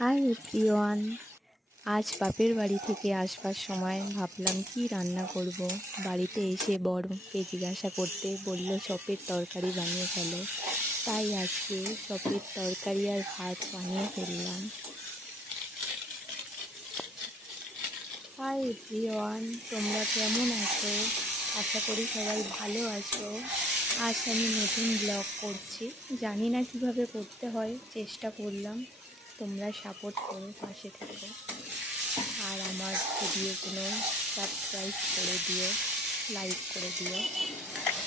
Hi everyone. আজ বাপের বাড়ি থেকে আসবার সময় ভাবলাম কি রান্না করব। বাড়িতে এসে বরকে জিজ্ঞাসা করতে বলল চপের তরকারি বানিয়ে ফেলো। তাই আজকে চপের তরকারি আর ভাত বানিয়ে ফেললাম। হাই এভরিওয়ান, তোমরা কেমন আছো? আশা করি সবাই ভালো আছো। আজ আমি নতুন ব্লগ করছি, জানি না কিভাবে করতে হয়, চেষ্টা করলাম। তোমরা সাপোর্ট করো, পাশে থেকো, আর আমার ভিডিওগুলো সাবস্ক্রাইব করে দিও, লাইক করে দিও।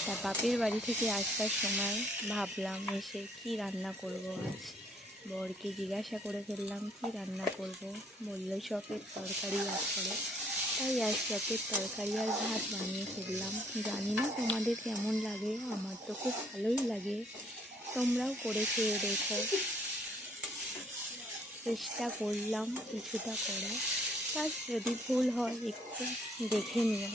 তা বাপের বাড়ি থেকে আসবার সময় ভাবলাম এসে কি রান্না করব আজ। বরকে জিজ্ঞাসা করে ফেললাম কি রান্না করব। বললো চপের তরকারি আর করো। তাই আজ চপের তরকারি আর ভাত বানিয়ে ফেললাম। জানি না তোমাদের কেমন লাগে, আমার তো খুব ভালোই লাগে। তোমরাও করে খেয়ে দেখো। চেষ্টা করলাম কিছুটা করার, কাজ যদি ভুল হয় একটু দেখে নিও।